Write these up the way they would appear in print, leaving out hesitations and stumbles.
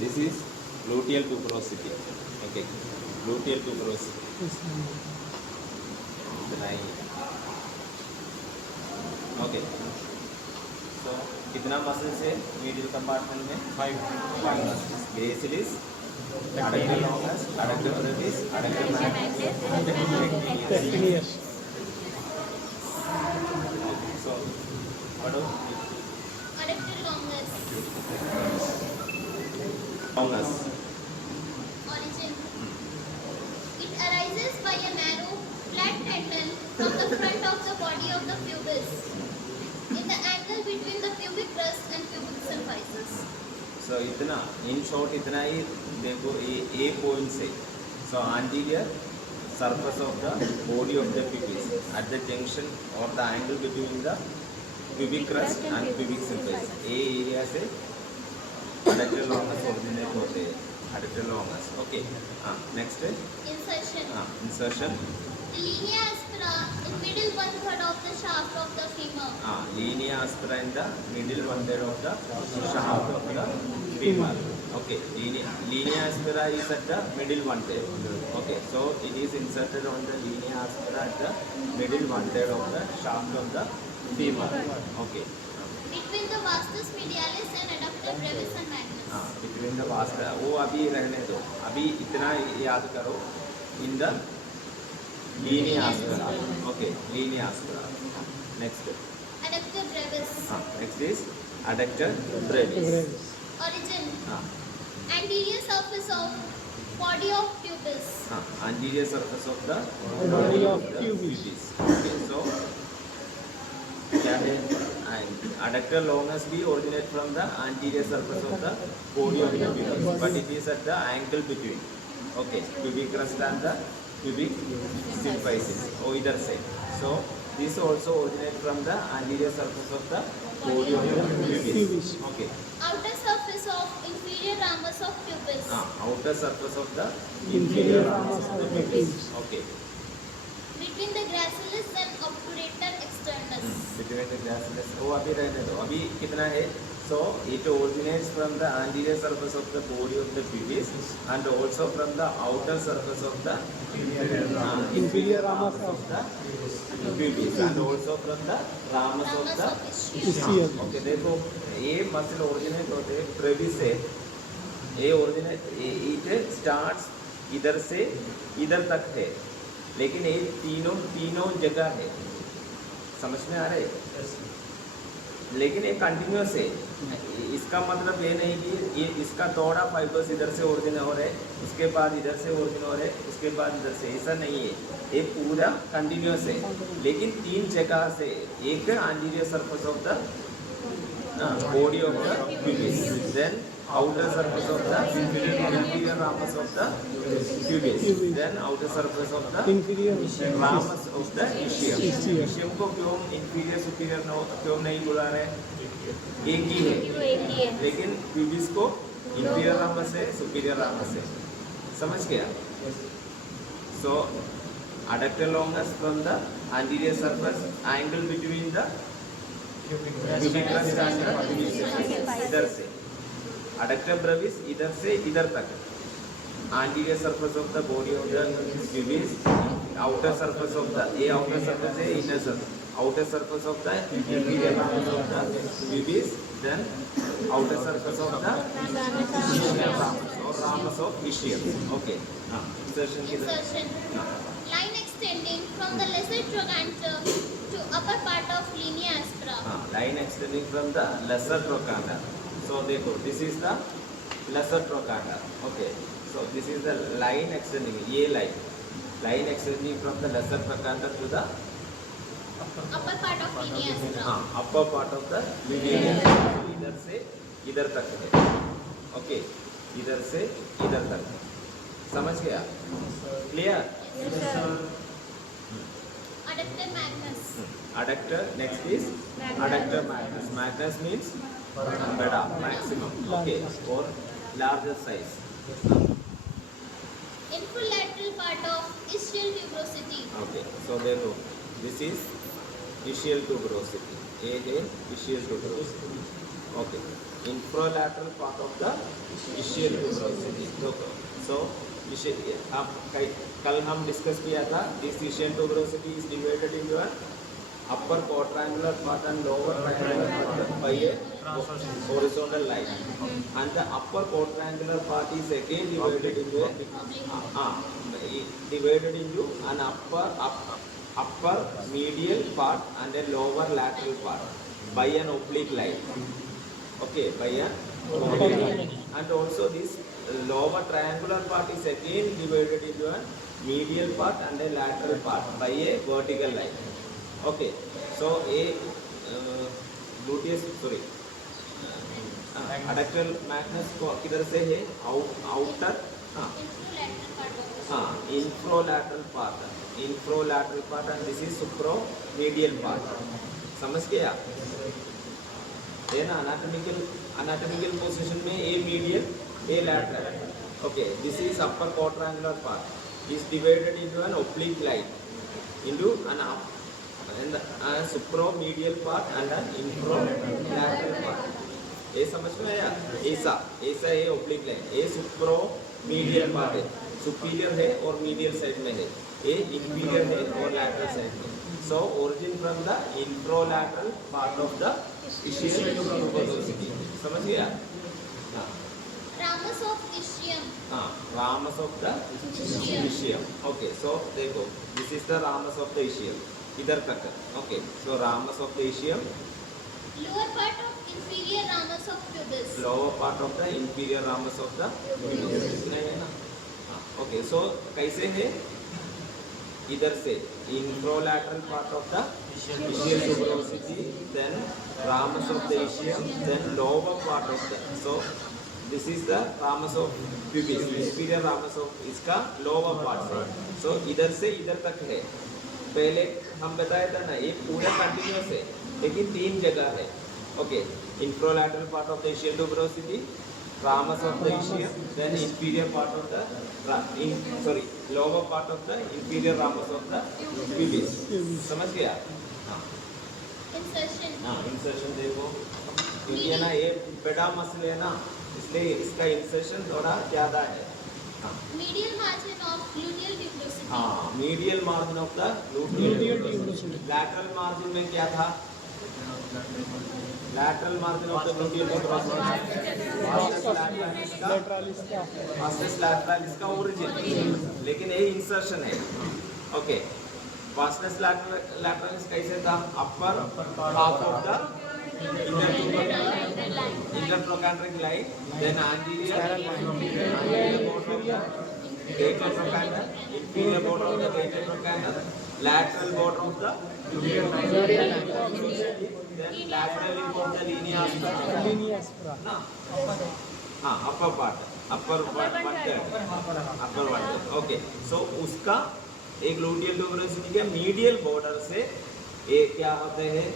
This is gluteal tuberosity. Okay, gluteal tuberosity. Okay, तो कितना muscles है मिडिल कंपार्टमेंट में? 5 muscles. Gracilis, adductor longus, adductor brevis, adductor magnus, adductor pectineus. So what else? Adductor longus. Longus. Origin. It arises by a narrow, flat tendon from the front of the body of the pubis, in the angle between the pubic crust and pubic symphysis. So इतना in short इतना ही देखो A point से. So anterior surface of the body of the pubis at the junction or the angle between the pubic crust and pubic symphysis. A area से adductor longus originate होते हैं. Adductor longus. Okay. Next है Insertion. insertion. The linea aspera in middle 1/3 of the shaft of the femur. Linea aspera in the middle 1/3 of the shaft of the femur. Okay, linea aspera is at the middle 1/3. Okay, so it is inserted on the linea aspera at the middle 1/3 of the shaft of the femur. Okay. Between the vastus medialis and adductor brevis and magnus. Between the vasta, वो अभी रहने दो. अभी इतना याद करो. In the linea aspera. Okay, linea aspera. Next. Adductor brevis. Next is adductor brevis. Origin. Anterior surface of body of pubis. Anterior surface of the body of pubis. Okay, so क्या है? Adductor longus भी originate from the anterior surface of the body of the pubis, but it is at the angle between. Okay, pubic crust and the pubic symphysis, or either side. So this also originate from the anterior surface of the body of the pubis. Okay. Outer surface of inferior ramus of pubis. Outer surface of the inferior ramus of the pubis. Okay. Between the gracilis and obturator externus. Between the gracilis. वो अभी रहने दो. अभी कितना है? So it originates from the anterior surface of the body of the pubis and also from the outer surface of the inferior ramus of the pubis and also from the ramus of the ischium. Okay, देखो ये muscle originate होते हैं brevis से. ये originate it starts इधर से इधर तक है, लेकिन ये तीनों जगह है. समझ में आ रहा है? लेकिन ये कंटिन्यूस है. इसका मतलब ये नहीं कि ये इसका थोड़ा फाइबर्स इधर से ओरिजिन हो रहे हैं, उसके बाद इधर से ओरिजिन हो रहे हैं, उसके बाद इधर से. ऐसा नहीं है. ये पूरा कंटिन्यूस है, लेकिन तीन जगह से. एक anterior surface of the body of the pubis, then outer surface of the inferior ramus of the pubis, then outer surface of the inferior ramus of the ischium. ischium को क्यों inferior superior क्यों नहीं बुला रहे? एक ही है, लेकिन pubis को inferior ramus है, superior ramus है. समझ गया? So adductor longus from the anterior surface, angle between the pubic crust and the pubic symphysis, इधर से. Adductor brevis इधर से इधर तक. Anterior surface of the body of the pubis, outer surface of the outer surface है, inner surface. Outer surface of the inferior ramus of the pubis, then outer surface of the ischium ramus or ramus of ischium. Okay. Insertion की तरफ. Insertion. Line extending from the lesser trochanter to upper part of linea aspera. Line extending from the lesser trochanter. So देखो, this is the lesser trochanter. Okay. So this is the line extending. ये line extending from the lesser trochanter to the Upper part of linea aspera. upper part of the linea. इधर से इधर तक है. Okay. इधर से इधर तक. समझ गया? Clear? Yes, sir. Adductor magnus. Adductor. Next is adductor magnus. Magnus means beta, maximum. Okay. Or larger size. Infralateral part of ischial tuberosity. Okay. So देखो, this is ischial tuberosity. ये है ischial tuberosity. Okay. infralateral part of the ischial tuberosity. So कल हम discuss किया था this ischial tuberosity is divided into an upper quadrangular part and lower triangular part by a horizontal line, and the upper quadrangular part is again divided into an upper medial part and a lower lateral part by an oblique line. Okay, by an oblique line. And also this lower triangular part is again divided into a medial part and a lateral part by a vertical line. Okay, so gluteus adductor magnus को किधर से है outer infralateral part and this is supromedial part. समझ गया है ना? anatomical position में a medial a lateral. Okay, this is upper quadrangular part is divided into an oblique line into an supromedial part and an infralateral part. ये समझ में आया? ऐसा है oblique line. ये supromedial part है, superior है और medial side में है. ये inferior है और lateral side में. So origin from the infralateral part of the ischial tuberosity. समझ गया? Ramus of ischium. Ramus of the ischium. Okay, so देखो, this is the ramus of the ischium. इधर तक. Okay, so ramus of the ischium. Lower part of inferior ramus of pubis. Lower part of the inferior ramus of the pubis. Okay, so कैसे है? इधर से infralateral part of the ischial tuberosity, then ramus of the ischium, then lower part of the. So this is the ramus of pubis, inferior ramus of इसका lower part है. So इधर से इधर तक है. पहले हम बताया था ना, ये पूरा कंटिन्यूस है लेकिन 3 जगह है. Okay, infralateral part of the ischial tuberosity, ramus of the ischium, then inferior part of the lower part of the inferior ramus of the pubis. समझ गया? इंसर्शन देखो, क्योंकि है ना ये बड़ा मसल है ना, इसलिए इसका इंसर्शन थोड़ा ज़्यादा है. Medial margin of gluteal tuberosity. Medial margin of the gluteal tuberosity. lateral margin में क्या था? lateral margin of the gluteal tuberosity. vastus lateralis का origin, लेकिन ये इंसर्शन है. ओके, vastus lateralis कैसे था? upper half of the intertrochanteric line, then anterior border of the lateral trochanter, inferior border of the lateral trochanter, lateral border of the then lateral lip of the linea aspera. upper part, upper one third. Okay, so उसका एक gluteal tuberosity के medial border से ये क्या होते हैं?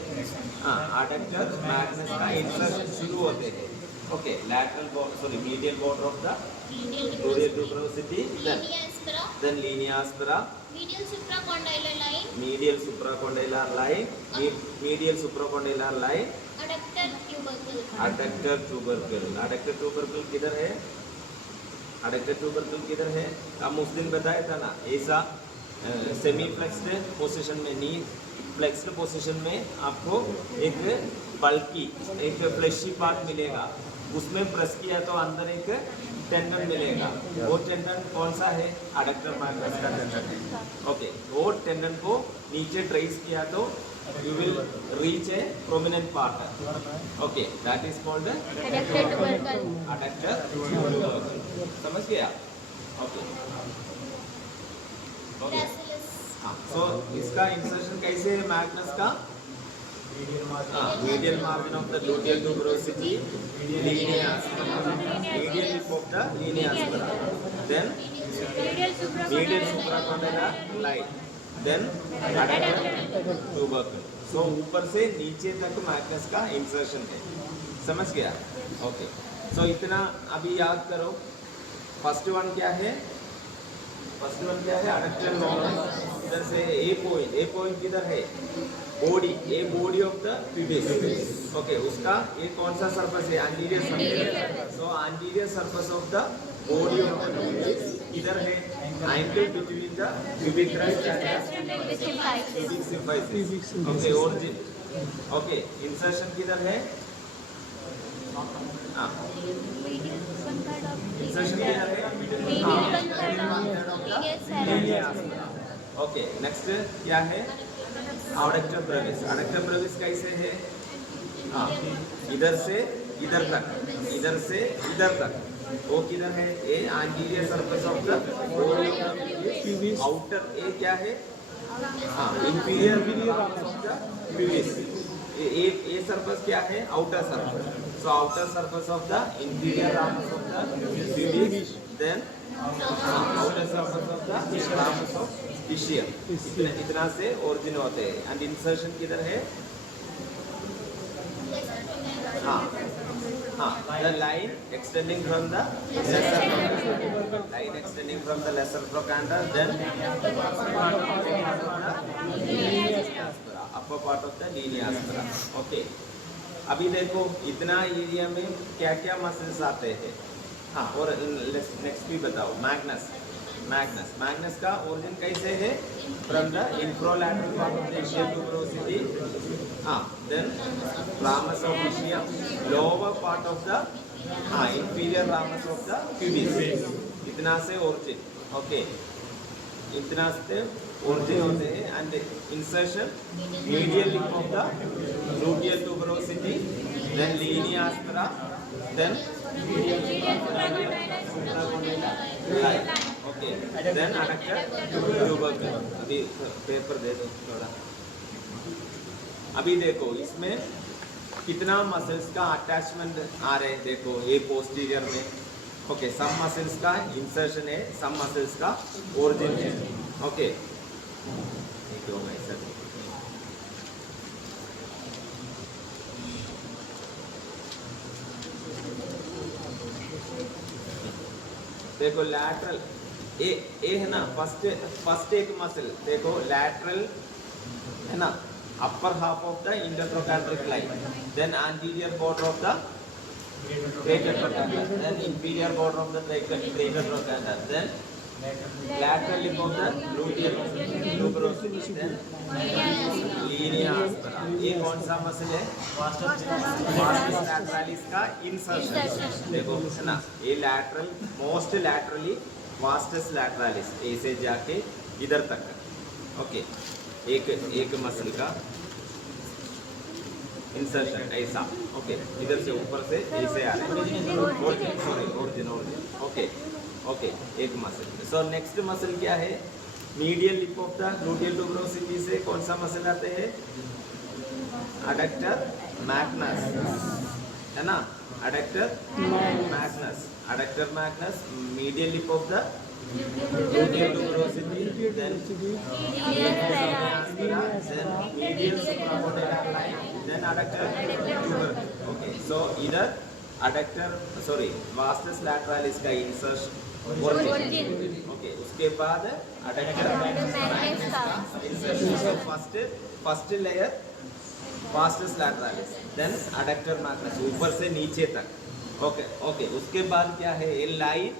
adductor magnus का insertion शुरू होते हैं. Okay, medial border of the gluteal tuberosity, then linea aspera, Medial supracondylar line. medial supracondylar line, adductor tubercle किधर है? adductor tubercle किधर है? हम उस दिन बताया था ना, ऐसा सेमी फ्लेक्स्ड पोजीशन में, नी फ्लेक्स्ड पोजीशन में आपको एक बल्कि एक फ्लैशी पार्ट मिलेगा, उसमें प्रेस किया तो अंदर एक टेंडन मिलेगा. वो टेंडन कौन सा है? adductor magnus का टेंडन है. ओके, वो टेंडन को नीचे ट्रेस किया तो you will reach a prominent part. Okay, that is called Adductor tubercle. adductor tubercle. समझ गया? Okay. Gracilis. So इसका इंसर्शन कैसे है मैग्नस का? medial margin of the gluteal tuberosity, linea aspera, medial lip of the linea aspera, then medial supracondylar line, then adductor tubercle. So ऊपर से नीचे तक मैग्नस का इंसर्शन है. समझ गया? ओके, सो इतना अभी याद करो. फर्स्ट वन क्या है? adductor magnus. इधर से ए पॉइंट किधर है? बॉडी, ये body of the pubis. Okay, उसका ये कौन सा सरफेस है? Anterior surface. So anterior surface of the body of the pubis इधर है angle between the pubic crest and the pubic symphysis. Okay, origin. Okay, insertion किधर है? हाँ, इंसर्शन किधर है? ओके, नेक्स्ट क्या है? Adductor Brevis. एडक्टर ब्रेविस कैसे है? हाँ, इधर से इधर तक, इधर से इधर तक. वो किधर है? ये anterior surface of the Pubis. Outer. ये क्या है? हाँ, इंफीरियर ऑफ द pubis. ये सरफेस क्या है? Outer surface. So outer surface of the inferior ramus of the pubis. Then outer surface of the ramus of ischium. इतना से origin होते हैं. एंड इंसर्शन किधर है? हाँ हाँ, the line extending from the lesser trochanter, line extending from the lesser trochanter, then upper part of the linea aspera. Okay, अभी देखो इतना एरिया में क्या क्या मसल्स आते हैं. हाँ, और नेक्स्ट भी बताओ. मैग्नस. मैग्नस का ओरिजिन कैसे है? From the inferolateral part of the ischium tuberosity. हाँ, then ramus of ischium, lower part of the inferior ramus of the pubis. इतना से ओरिजिन. ओके, इतना से ओरिजिन होते हैं. And insertion medial lip of the gluteal tuberosity, then linea aspera, then okay, then adductor tubercle. अभी paper दे दो थोड़ा. अभी देखो इसमें कितना मसल्स का अटैचमेंट आ रहे हैं. देखो ये पोस्टीरियर में. ओके, सम मसल्स का इंसर्शन है, सम मसल्स का ओरिजिन है. ओके, देखो लैटरल ए है ना. फर्स्ट एक मसल देखो लैटरल है ना. upper half of the intertrochanteric line, then anterior border of the brachial trochanter, then inferior border of the brachial trochanter, then lateral lip of the luteal tuberosity, then linea aspera. ये कौन सा muscle है? vastus lateralis का insertion. देखो है ना, ये lateral, most laterally vastus lateralis, ऐसे जाके इधर तक. ओके, एक मसल का इंसर्शन ऐसा. ओके, इधर से ऊपर से ऐसे आ रहे हैं. ओरिजिन. ओके ओके, एक मसल. सो नेक्स्ट मसल क्या है? Medial lip of the gluteal tuberosity से कौन सा मसल आते हैं? एडक्टर मैग्नस है ना. Adductor Magnus, medial lip of the lutial tuberosity, then medial supracondylar line, then adductor tuber. Okay, so either adductor, sorry, vastus lateralis का insertion origin. Okay, उसके बाद adductor magnus का insertion. First layer vastus lateralis, then adductor magnus, ऊपर से नीचे तक. Okay, उसके बाद क्या है? ये line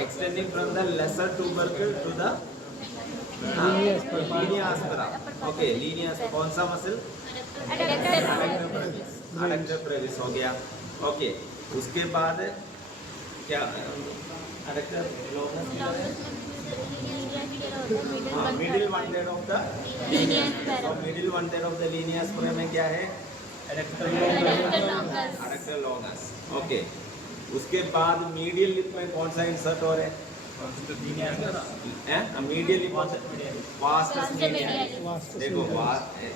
extending from the lesser tubercle to the linea aspera. Okay, linea aspera कौन सा मसल? adductor brevis हो गया. ओके, उसके बाद क्या? adductor middle one third of the linea aspera. So middle one third of the linea aspera में क्या है? adductor longus. ओके, उसके बाद मीडियल लिप में कौन सा इंसर्ट हो रहा है? Medial lip vastus medialis. देखो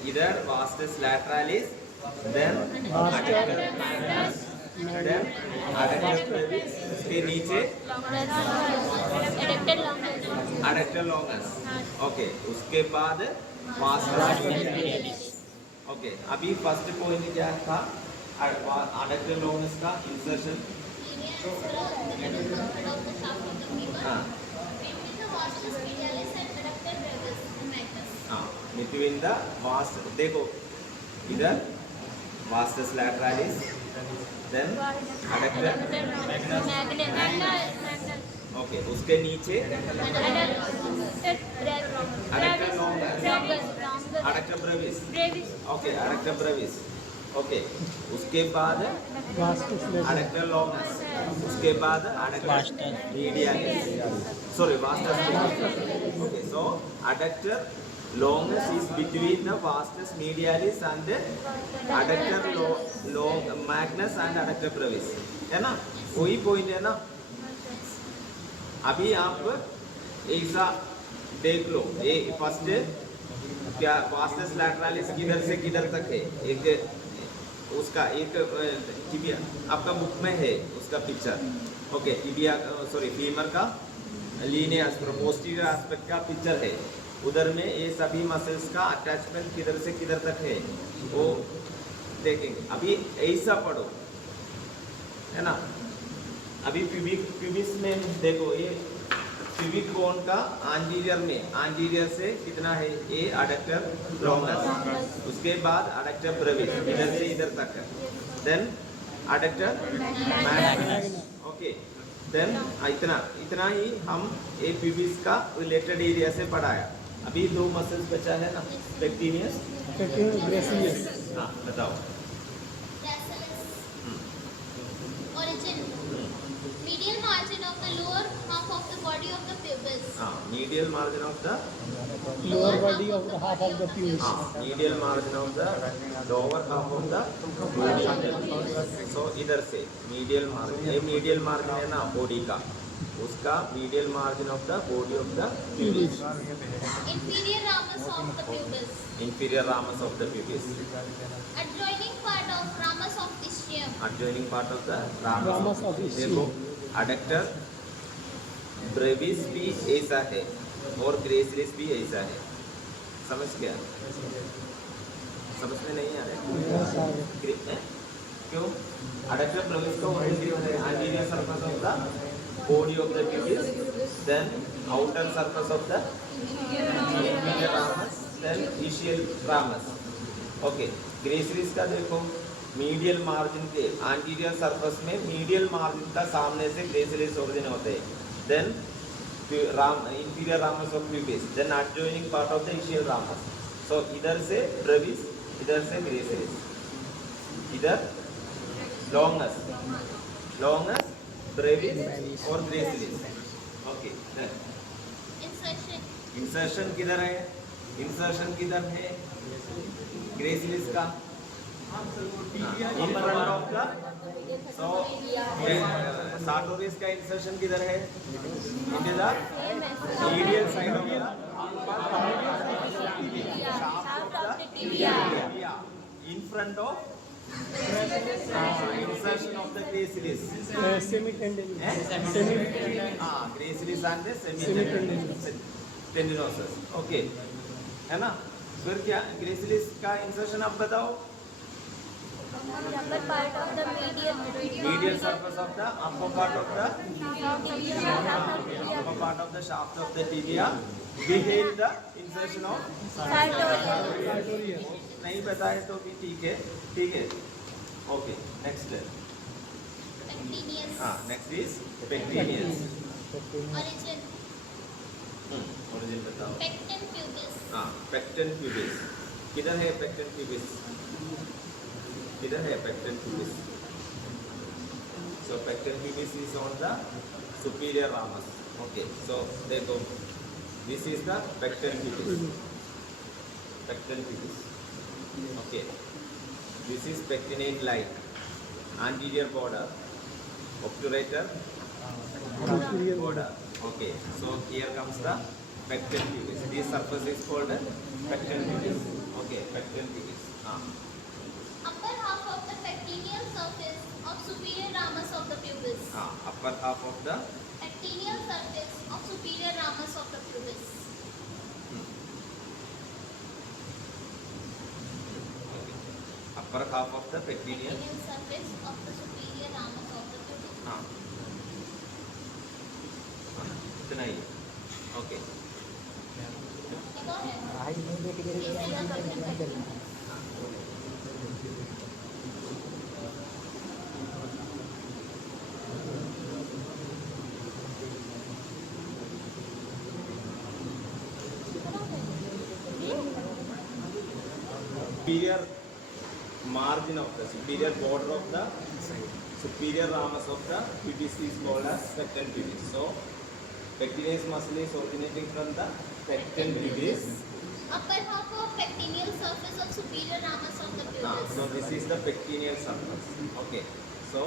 इधर vastus lateralis, then adductor magnus, then adductor brevis, उसके नीचे एडक्टर लॉन्गस. ओके, उसके बाद वास्टस मीडियलिस. ओके, अभी फर्स्ट पॉइंट क्या था? एडक्टर लॉन्गस का इंसर्शन. between the vast, देखो इधर vastus lateralis, then adductor, okay उसके नीचे adductor longus, adductor brevis, okay adductor brevis, okay उसके बाद adductor longus, उसके बाद adductor medialis, sorry vastus medialis, okay so adductor longus is between the vastus medialis and adductor magnus and adductor brevis, है ना वही point है ना। अभी आप ऐसा देख लो, ये फर्स्ट क्या वास्टस लैटरालिस किधर से किधर तक है, एक उसका एक टिबिया आपका बुक में है उसका picture, okay tibia sorry femur का लीनियस पोस्टीरियर एस्पेक्ट का पिक्चर है, उधर में ये सभी मसल्स का अटैचमेंट किधर से किधर तक है वो देखेंगे। अभी ऐसा पढ़ो है ना। अभी प्यूबिस में देखो ये प्यूबिक बोन का एंटीरियर से कितना है, ये एडक्टर लॉन्गस, उसके बाद एडक्टर ब्रेविस इधर से इधर तक है, then adductor magnus, okay then इतना ही हम ये प्यूबिस का रिलेटेड एरिया से पढ़ाया। अभी दो मसल्स बचा है ना, पेक्टिनियस, ग्रेसिलियस। हाँ बताओ। Origin. Medial margin of the lower half of the body of the pubis. Medial margin of the Lower body of the half of the pubis. medial margin of the lower half of the body. So इधर से medial margin, ये medial margin है ना body का, उसका medial margin of the body of the pubis. Inferior ramus of the pubis. Inferior ramus of the pubis. Adjoining part of ramus of ischium. Adjoining part of the Ramus of ischium. देखो adductor brevis भी ऐसा है और gracilis भी ऐसा है, समझ गया? समझ में नहीं आ रहा है? क्यों? adductor brevis का origin है anterior surface of the body of the pubis, then outer surface of the inferior ramus, then ischial ramus, okay gracilis का देखो मीडियल मार्जिन के एंटीरियर सरफेस में मीडियल मार्जिन का सामने से ग्रेसिलिस ओरिजिन होते हैं, then inferior ramus of pubis, then adjoining part of the ischial ramus. So इधर से ब्रेविस, इधर से ग्रेसिलिस, इधर लॉन्गस ब्रेविस और ग्रेसिलिस, ओके देन इंसर्शन किधर है, ग्रेसिलिस का in front of the, so sartorius का insertion किधर है, into the medial side of the shaft of the tibia, in front of insertion of the gracilis, gracilis and the semitendinosus, okay है ना। फिर क्या ग्रेसिलिस का insertion आप बताओ। upper part of the medial surface of the upper part of the shaft of the tibia behind the insertion of sartorius। नहीं पता है तो भी ठीक है okay next next is pectineus. Origin बताओ। पेक्टन प्यूबिस किधर है, पेक्टन प्यूबिस किधर है, pecten pubis. So pecten pubis is on the superior ramus, okay so देखो this is the pecten pubis, okay this is pectinate like anterior border, obturator border, okay so here comes the pecten pubis, this surface is called pecten pubis, okay pecten pubis। upper half of the pectineal surface of superior ramus of the pubis, upper half of the pectineal surface of superior ramus of the pubis, upper half of the pectineal surface of the superior ramus of the pubis। इतना ही okay ठीक है। superior margin of the superior border of the superior ramus of the pubis is called as pecten pubis. So pectineus muscle is originating from the pecten pubis. Upper half of pectineal surface of superior ramus of the pubis. So this is the pectineal surface. Okay. So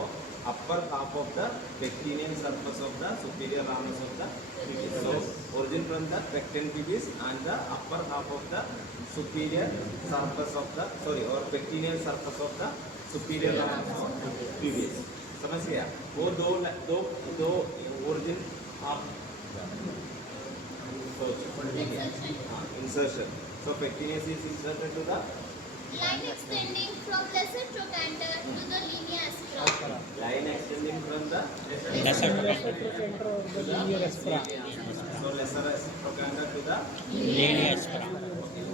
upper half of the pectineal surface of the superior ramus of the pubis. So origin from the pecten pubis and the upper half of the superior surface of the or pectineal surface of the superior ramus of the pubis. समझ गया? वो दो origin आप insertion. So pectineus is inserted to the Line extending from lesser trochanter to the linea aspera. line extending from the Lesser trochanter of the linear aspera. so lesser trochanter to the Linear aspera.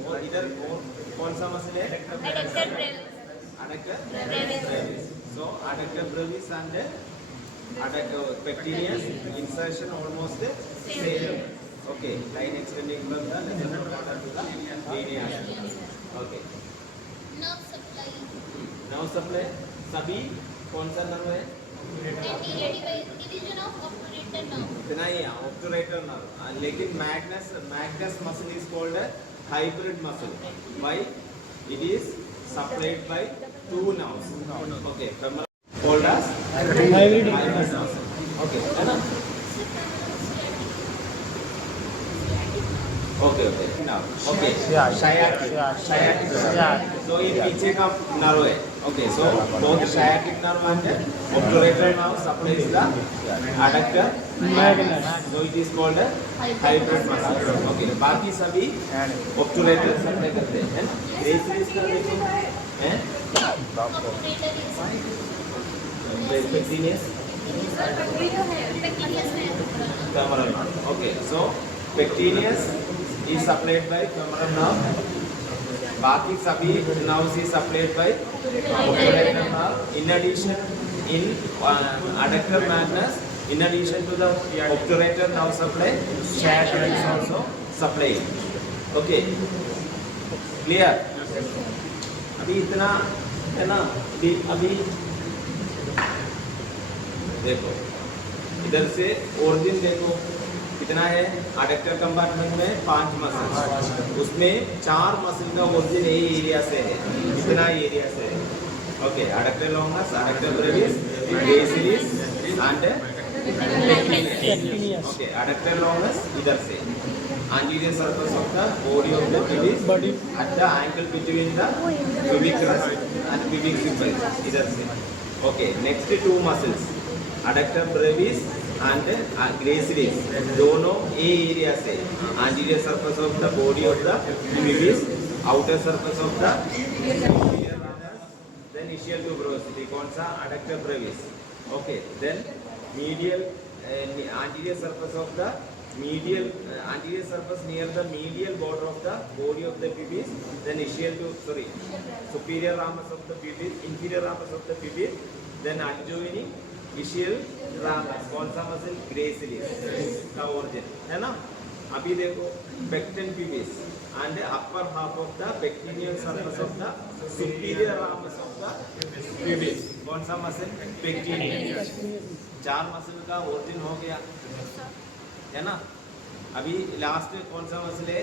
और इधर कौन सा muscle है? Adductor brevis. Adductor Brevis. brevis. So adductor brevis and adductor pectineus insertion almost same. Okay, line extending from the lesser trochanter to the linea aspera. Okay. Nerve supply. Nerve supply सभी कौन सा nerve है? Anterior division of obturator nerve. इतना ही है obturator nerve. लेकिन magnus muscle is called a hybrid muscle. Why? It is supplied by two nerves. Okay, femoral called as Hybrid muscle. Okay, है ना? Okay. Now, okay. Sciatic. So ये पीछे का nerve है. Okay, so both sciatic nerve and obturator nerve supplies the adductor magnus. So it is called a hybrid muscle. Okay, बाकी सभी obturator supply करते हैं. Gracilis का देखो हैं? Obturator is Pectineus. Pectineus nerve. Femoral nerve. Okay, so pectineus is supplied by femoral nerve. बाकी सभी nerves is supplied by obturator nerve. In addition, in adductor magnus, in addition to the obturator nerve supply, sciatic is also supplied. Okay, clear? अभी इतना है ना? अभी देखो इधर से origin देखो कितना है? adductor compartment में 5 मसल, उसमें 4 मसल का origin यही एरिया से है, इतना एरिया से है. Okay, adductor longus, adductor brevis, gracilis and pectineus. Okay, adductor longus इधर से, anterior surface of the body of the pubis at the angle between the pubic crest and pubic symbol इधर से. Okay, next 2 muscles, adductor brevis and gracilis, दोनों A area से, anterior surface of the body of the pubis, outer surface of the superior ramus, then ischial tuberosity, कौन सा? adductor brevis. Okay, then medial anterior surface of the anterior surface near the medial border of the body of the pubis, then superior ramus of the pubis, inferior ramus of the pubis, then adjoining ischial ramus, कौन सा muscle? gracilis का origin है ना? अभी देखो pecten pubis and upper half of the pectineal surface of the superior ramus of the pubis, कौन सा muscle? pectineus. 4 muscle का origin हो गया है ना? अभी लास्ट कौन सा मसल है?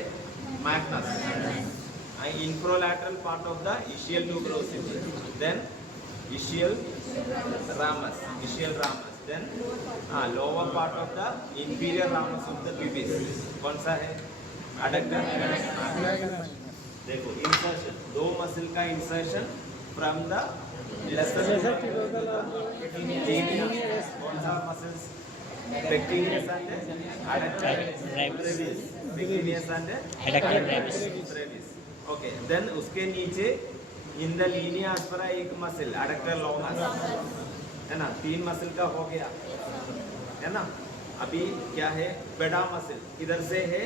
magnus. Infralateral part of the ischial tuberosity, then ischial ramus, then lower part of the inferior ramus of the pubis, कौन सा है? adductor. देखो insertion, 2 मसल का insertion from the lesser कौन सा muscles? pectineus and adductor brevis, pectineus and Adductor brevis. Okay, then उसके नीचे in the linea aspera एक मसल adductor longus है ना? 3 मसल का हो गया है ना? अभी क्या है? पेडा मसल किधर से है?